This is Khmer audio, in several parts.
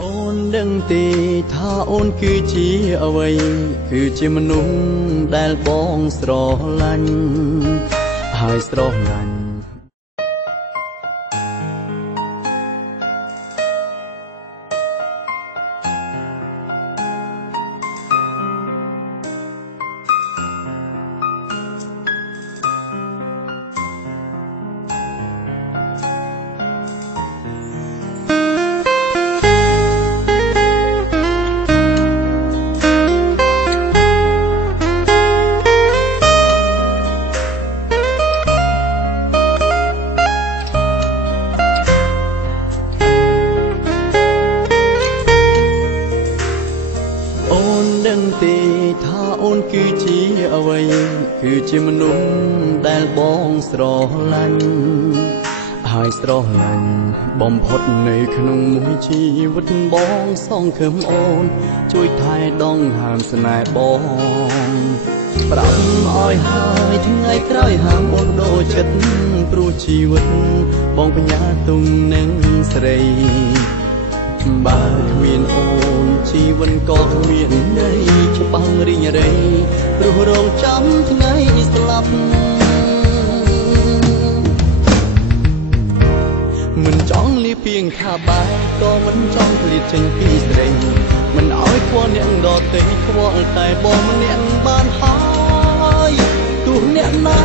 អូនដឹងទេថាអូនគឺជាអ្វីគឺជាមនុស្សដែលបងស្រឡាញ់ហើយស្រឡាញ់ដឹងទេថាអូនគឺជាអ្វីគឺជាមនុស្សដែលបងស្រឡាញ់ហើយស្រឡាញ់បំផុតនៅក្នុងមួយជីវិតបងសងខឹមអូនជួយថែដងហាមស្នេហ៍បងប្រាប់ឲ្យហើយថ្ងៃក្រោយហាមអូនដូរចិត្តព្រោះជីវិតបងបញ្ញាទុំនឹងស្រីបើគ្មានអូនជីវិតក៏គ្មានន័យច្បាំងរីងរៃព្រោះរងចាំថ្ងៃស្លាប់មិនចង់លីពីងខាបែក៏មិនចង់ឃ្លាតចេញពីស្រីមិនឲ្យខ្វល់អ្នកដទៃខ្វល់តែបងម្នាក់បានហើយទោះអ្នកណា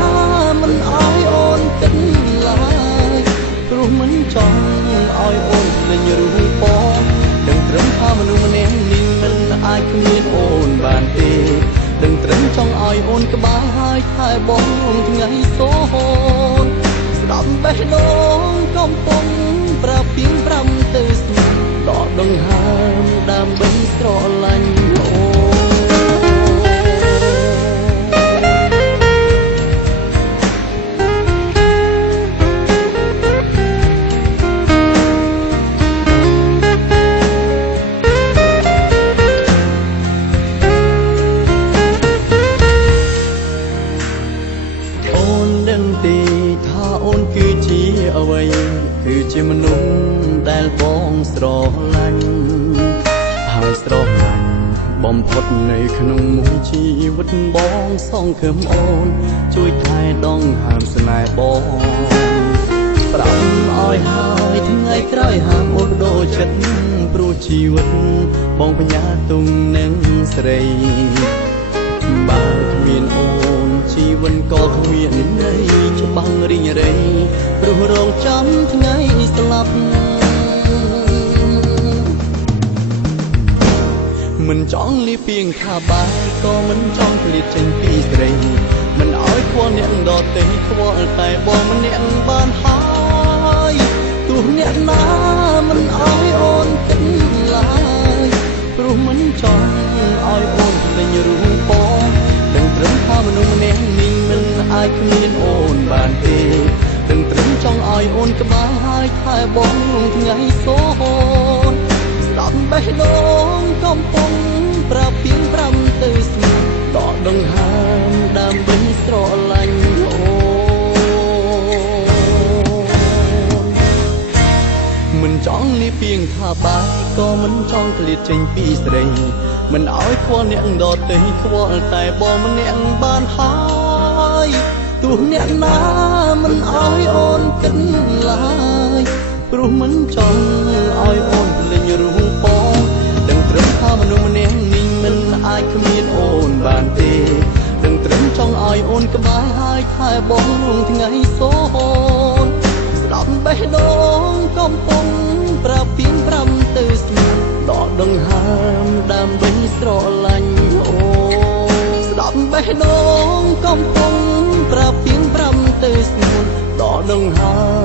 មិនឲ្យអូនគិតឡើយព្រោះមិនចង់ឲ្យអូនលេងរូបបងដឹងត្រឹមថាមនុស្សម្នាក់នេះមិនអាចគ្មានអូនបានទេដឹងត្រឹមចង់ឲ្យអូនក្បែរហើយថែបងថ្ងៃសូនស្ដាប់បេះដូងកំពុងប្រាប់ពី5ទៅស្មាដកដង្ហើមដើម្បីស្រឡាញ់អូទេថាអូនគឺជាអ្វីគឺជាមនុស្សដែលបងស្រឡាញ់ហើយស្រឡាញ់បំផុតនៅក្នុងមួយជីវិតបងសងខឹមអូនជួយថែដងហាមស្នេហ៍បងប្រាប់ឲ្យហើយថ្ងៃក្រោយហាមអូនដូរចិត្តព្រោះជីវិតបងបញ្ញាទុំនឹងស្រីបើគ្មានអូនជីវិតក៏គ្មានន័យច្បាំងរីងរៃព្រោះរងចាំថ្ងៃស្លាប់មិនចង់លីពីងខាបែក៏មិនចង់ឃ្លាតចេញពីស្រីមិនឲ្យខ្វល់អ្នកដទៃខ្វល់តែបងម្នាក់បានហើយទោះអ្នកណាមិនឲ្យអូនគិតឡើយព្រោះមិនចង់ឲ្យអូនលេងរូបបងដឹងត្រឹមថាមនុស្សម្នាក់នេះមិនអាចគ្មានអូនបានទេដឹងត្រឹមចង់ឲ្យអូនក្បែរហើយថែបងថ្ងៃសូនស្ដាប់បេះដូងកំពុងប្រាប់ពី5ទៅស្មាដកដង្ហើមដើម្បីស្រឡាញ់អូមិនចង់លីពីងថាបាយក៏មិនចង់ឃ្លាតចេញពីស្រីមិនឲ្យខ្វល់អ្នកដទៃខ្វល់តែបងម្នាក់បានហើយទោះអ្នកណាមិនឲ្យអូនគិតឡើយព្រោះមិនចង់ឲ្យអូនលេងរូបបងដឹងត្រឹមថាមនុស្សម្នាក់នេះមិនអាចគ្មានអូនបានទេដឹងត្រឹមចង់ឲ្យអូនក្បែរហើយថែបងថ្ងៃសូនស្ដាប់បេះដូងកំពុងប្រាប់ពី5ទៅស្មាដកដង្ហើមដើម្បីស្រឡាញ់អូស្ដាប់បេះដូងកំពុងប្រាប់ពី5ទៅស្មាដកដង្ហើម